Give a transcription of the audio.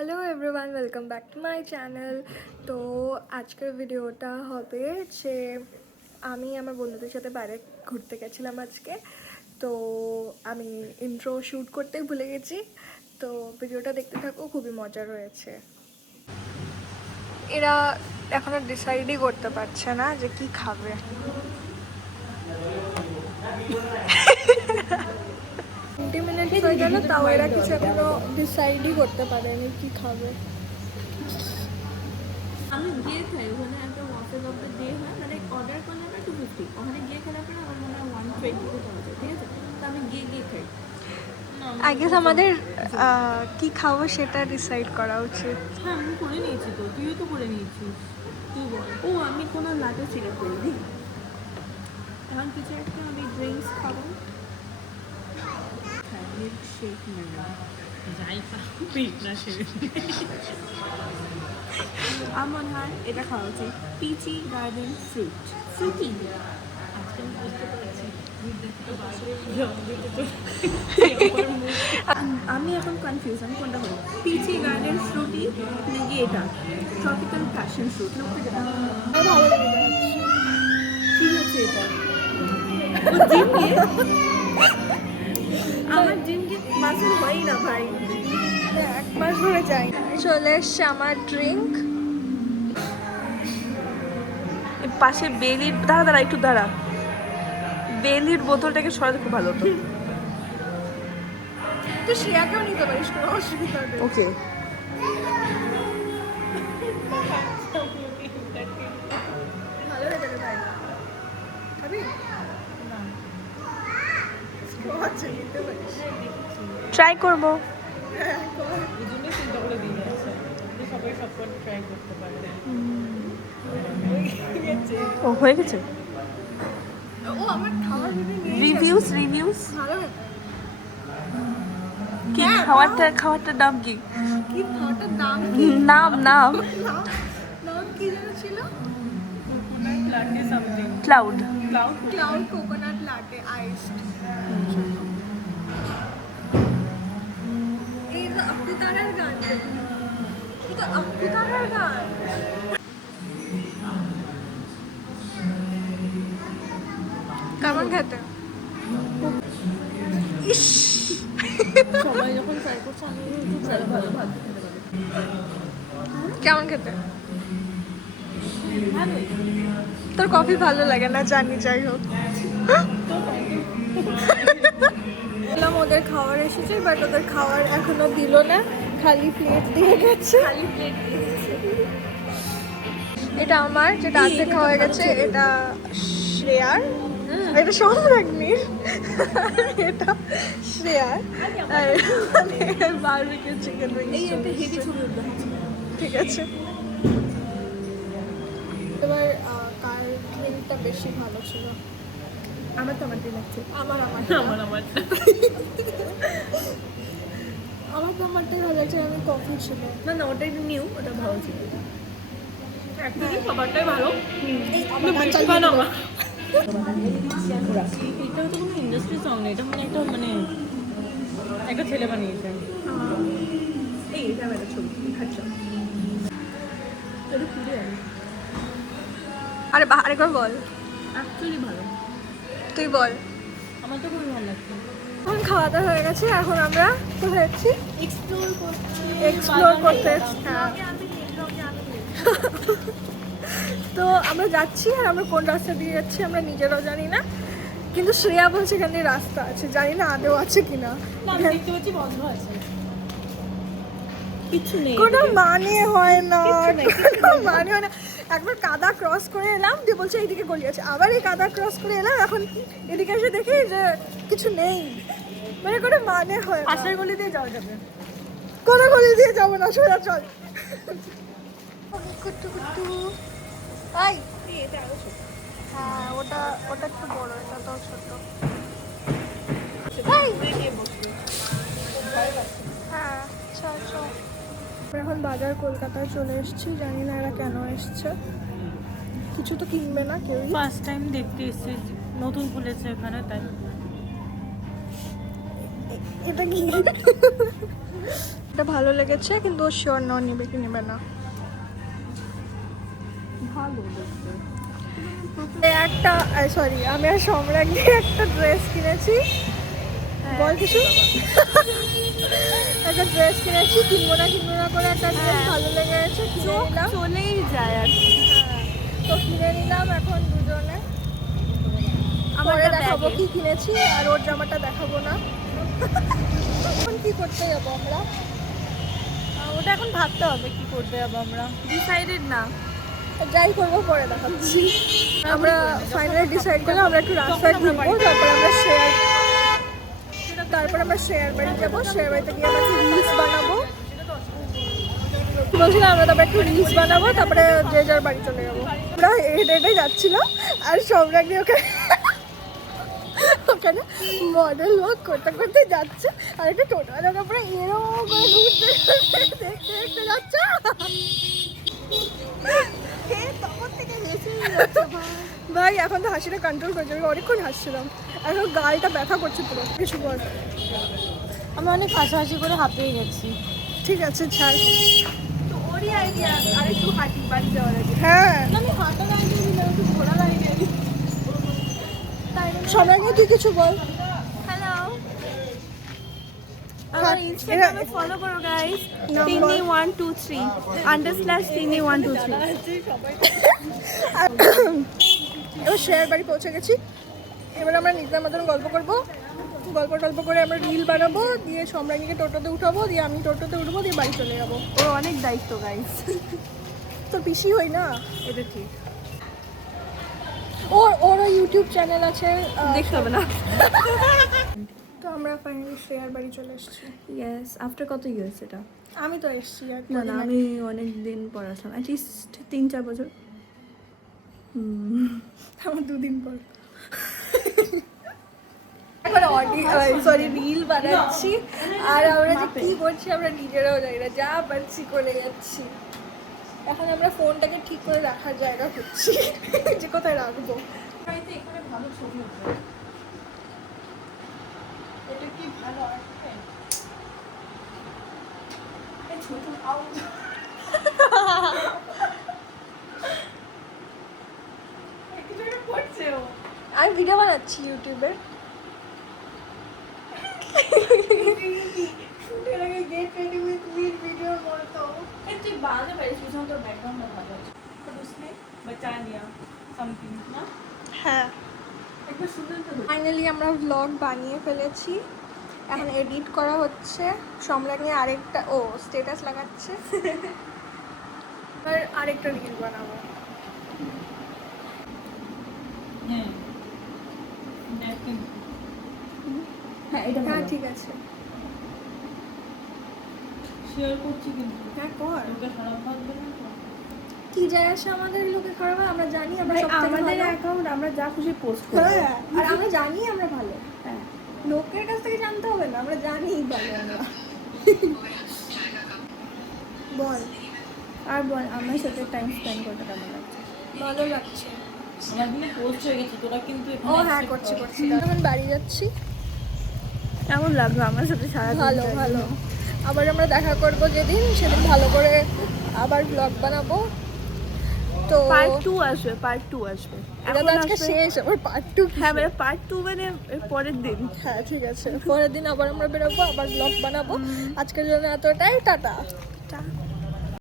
Hello everyone, welcome back to my channel. তো আজকের ভিডিওটা হবে যে আমি আমার বন্ধুদের সাথে বাইরে ঘুরতে গেছিলাম আজকে। তো আমি ইন্ট্রো শ্যুট করতেই ভুলে গেছি। তো ভিডিওটা দেখতে থাকো, খুবই মজা রয়েছে। এরা এখনো ডিসাইডই করতে পারছে না যে কি খাবে। 20 মিনিট হয়ে গেল, তাও এরা কিছু এখনো ডিসাইডই করতে পারেনি কি খাবে। আমি গিয়ে খাই ওখানে একটা ওয়াফেল অফ দ্য ডে হয়, মানে অর্ডার করলে না 250, ওখানে গিয়ে খেলার পরে আমার মনে হয় 120 পাওয়া যায়, ঠিক আছে? তো আমি গিয়ে খাই। আই গেস আমাদের কি খাবো সেটা ডিসাইড করা উচিত। হ্যাঁ আমি করে নিয়েছি, তো তুইও তো করে নিয়েছিস। তুই বল। ও আমি কোনো লাটে সিলেক্ট করিনি। এখন কিছু একটা আমি ড্রিঙ্কস খাবো। হ্যাঁ মিল্কশেক নেবো, যাই পেট না সেরে। আমার মনে হয় এটা খাওয়া উচিত, পিচি গার্ডেন ফ্রুটি। আমি এখন কনফিউজ, আমি কোনটা হলো, পিচি গার্ডেন ফ্রুটি নাকি এটা ট্রপিক্যাল প্যাশন ফ্রুট। কি হচ্ছে এটা? ও জিম গিয়ে আমার জিম গিয়ে মাসেল হয়ই না ভাই, 1 মাস ধরে যাই। চলে এসছে আমার ড্রিঙ্ক। পাশে বেলির দাঁড়া একটু দাঁড়া, বেলির বোতলটাকে সরাতে খুব ভালো হতো। তুই শ্রেয়াকেও নিতে পারিস, কোনো অসুবিধা নেই। ওকে ভালো হয়ে যাবে ভাই। খাবি? আছে, নিতে পারিস। ট্রাই করবো। হ্যাঁ, কর। ও হয়ে গেছে। ও আমার খাওয়ার রিভিউস ভালো হয়েছে। কি হ্যাঁ, খাবারটার নাম কি? কি খাওয়াটার দাম কি? নাম নাম কি যেন ছিল? Cloud. Cloud coconut latte iced. এই তো আপু তারার গান, এই তো আপু তারার গান। কেমন খেতে? ইস, সবাই যখন ট্রাই করছে আমি একটু ভালো ভাত খেতে পারি। কেমন খেতে? ভালোই। তোর কফি ভালো লাগে না জানি, যাই হোক। বললাম ওদের খাবার এসেছে, বাট ওদের খাবার এখনো দিল না, খালি প্লেট দিয়ে গেছে। খালি প্লেট দিয়েছে। এটা আমার, যেটা অর্ধেক খাওয়া হয়ে গেছে, এটা শ্রেয়ার, এটা সম্রাজ্ঞীর, এটা শ্রেয়ার, আর বারবিকিউ চিকেন এই একটা হেভি ছবি উঠবে। ঠিক আছে। এবার কার ড্রিঙ্কটা বেশি ভালো ছিল? আমার তো আমারটাই লাগছে। আমার আমারটা আমারটাই ভালো লাগছে। আমি কফি ছিল না ওটা একটু নিউ, ওটা ভালো ছিল। অ্যাকচুয়ালি সবারটাই ভালো। এই আমার বেশি ভালো আমার। এটা তো কোনো ইন্ডাস্ট্রি সং না, এটা মানে একটা ছেলে বানিয়েছে। এই এটা আমার একটা ছবি। আচ্ছা এটা পুরো আরেকবার বল, অ্যাকচুয়ালি ভালো। তুই বল। আমার তো খুবই ভালো লাগছে। এখন খাওয়া দাওয়া হয়ে গেছে, এখন আমরা কোথায় যাচ্ছি? এক্সপ্লোর করতে। হ্যাঁ, তো আমরা যাচ্ছি, আর আমরা কোন রাস্তা দিয়ে যাচ্ছি আমরা নিজেরাও জানি না, কিন্তু শ্রেয়া বলছে এখানে রাস্তা আছে, জানি না আদেও আছে কিনা। দেখতে পাচ্ছি বন্ধ আছে, কিছু নেই, কোনো মানে হয় না, কিচ্ছু কোনো মানে হয় না। একবার কাদা ক্রস করে এলাম, দিয়ে বলছে এইদিকে গলি আছে, আবার এই কাদা ক্রস করে এলাম, এখন এদিকে এসে দেখি যে কিছু নেই, মানে কোনো মানে হয় না। পাশের গলি দিয়ে যাওয়া যাবে। কোনো গলি দিয়ে যাবো না, সোজা চল। কুট্টু কুট্টু তাই, এটা আরো ছোট। হ্যাঁ ওটা একটু বড়, এটা তো ছোট। হ্যাঁ চল চল। এখন বাজার কলকাতায় চলে এসেছি, জানি না এরা কেন এসছে, কিছু তো কিনবে না কেউ। ফার্স্ট টাইম দেখতে এসেছি, নতুন খুলেছে এখানে তাই। এটা কি? এটা ভালো লেগেছে, কিন্তু ও শিওর না নেবে কি নেবে না। ভালো দেখতে। একটা সরি, আমি আর সম্রাট দিয়ে একটা ড্রেস কিনেছি। বল কিছু। একটা ড্রেস কিনেছি, কিনবো না করে একটা ড্রেস ভালো লেগে গেছে, কিনে নিলাম। চলেই যায় আর কি। তো কিনে নিলাম এখন দুজনে। আমার পরে দেখাবো কি কিনেছি, আর ওর জামাটা দেখাবো না। এখন কি করতে যাবো আমরা? ওটা এখন ভাবতে হবে কি করতে হবে, আমরা ডিসাইডেড না। যাই করবো পরে দেখাচ্ছি। আমরা ফাইনালি ডিসাইড করলাম আমরা একটু রাস্তায় ঘুরবো, তারপর আমরা শেয়ার বাড়ি যাবো। শেয়ার বাড়িতে গিয়ে আমরা একটু রিলস বানাবো। বলছিলাম আমরা তারপরে একটু রিলস বানাবো, তারপরে যে যার বাড়ি চলে যাবো। আমরা হেঁটে হেঁটে যাচ্ছিলাম, আর সম্রাট নিয়ে ওখানে মডেল ওয়াক করতে করতে যাচ্ছে, আর একটা টোটোওয়ালা পুরো এরকম করে ঘুরতে দেখতে দেখতে যাচ্ছে। ভাই এখন তো হাসিটা কন্ট্রোল করছি, আমি অনেকক্ষণ হাসছিলাম, এখন গালটা ব্যথা করছে পুরো। কিছু বল। আমি অনেক হাসাহাসি করে হাঁপিয়ে গেছি। ঠিক আছে ছাড়। তো ওরই আইডিয়া আর একটু হাঁটি বাড়ি যাওয়ার আগে। হ্যাঁ আমি হাঁটার আইডিয়া দিলাম, একটু ঘোরার আইডিয়া দিই। সবাইকে তুই কিছু বল। হ্যালো, আমার ইনস্টাগ্রামে ফলো করো গাইস, তিনি123 _তিনি123। এবার শেয়ার বাড়ি পৌঁছে গেছি। এবার আমরা নিজের মতন গল্প করবো, গল্প করে আমরা রিল বানাবো, দিয়ে সম্রাজ্ঞীকে টোটোতে উঠাবো, দিয়ে আমি টোটোতে উঠবো, দিয়ে বাড়ি চলে যাবো। ও অনেক দায়িত্ব গাইস। তো পিসি হই না। এটা ঠিক, ওর ইউটিউব চ্যানেল আছে, দেখতে হবে না। তো আমরা ফাইনালি শেয়ার বাড়ি চলে এসেছি। ইয়েস, আফটার কত ইয়ার্স এটা? আমি তো এসেছি আর না না, আমি অনেক দিন পর আসলাম, অ্যাটলিস্ট 3-4 বছর। আমার 2 দিন পর। এখন রিল বানাচ্ছি, আর আমরা যে কি করছি আমরা নিজেরাও জানি না, যা পারছি করে যাচ্ছি। এখন আমরা ফোনটাকে ঠিক করে রাখার জায়গা খুঁজছি, যে কোথায় রাখবো। এখানে ভালো ছবি উঠবে। এটা কি ভালো আসছে? এই ছোট আউট। কিছু একটা করছে ও। আমি ভিডিও বানাচ্ছি ইউটিউবে। তুই বানাতে পারিস, বুঝলাম তোর ব্যাকগ্রাউন্ডটা ভালো আছে। তো उसने बचा लिया समथिंग না? হ্যাঁ, একবার সুন্দর তো। ফাইনালি আমরা ব্লগ বানিয়ে ফেলেছি, এখন এডিট করা হচ্ছে। সম্রাট নিয়ে আরেকটা স্ট্যাটাস লাগাচ্ছে, আর আরেকটা রিল বানাবো। হ্যাঁ দেখেন, হ্যাঁ এটা হ্যাঁ ভালো। ঠিক আছে, শেয়ার করছি কিন্তু হ্যাঁ কর। এটা খারাপ ভাববে না তো? কি যায় আসে আমাদের, লোকে খারাপ হয়, আমরা জানি আমরা ভাই, সবথেকে আমাদের ভালো। অ্যাকাউন্ট আমরা যা খুশি পোস্ট করব। হ্যাঁ, আর আমরা জানি আমরা ভালো, হ্যাঁ, লোকের কাছ থেকে জানতে হবে না, আমরা জানি ভালো আমরা। বল। আর বল, আমার সাথে টাইম স্পেন্ড করতে কেমন লাগছে? ভালো লাগছে। আমার দিনে পোস্ট হয়ে গেছে, তোরা কিন্তু ও হ্যাঁ করছি। এখন বাড়ি যাচ্ছি। কেমন লাগলো আমার সাথে সারা ভালো ভালো। আবার আমরা দেখা করব যেদিন, সেদিন ভালো করে আবার ব্লগ বানাবো। তো পার্ট 2 আসবে, পার্ট 2 আসবে। এটা তো আজকে শেষ, আবার পার্ট 2। হ্যাঁ মানে পার্ট 2 মানে এর পরের দিন। হ্যাঁ ঠিক আছে, পরের দিন আবার আমরা বেরোবো, আবার ব্লগ বানাবো। আজকের জন্য এতটাই, টাটা।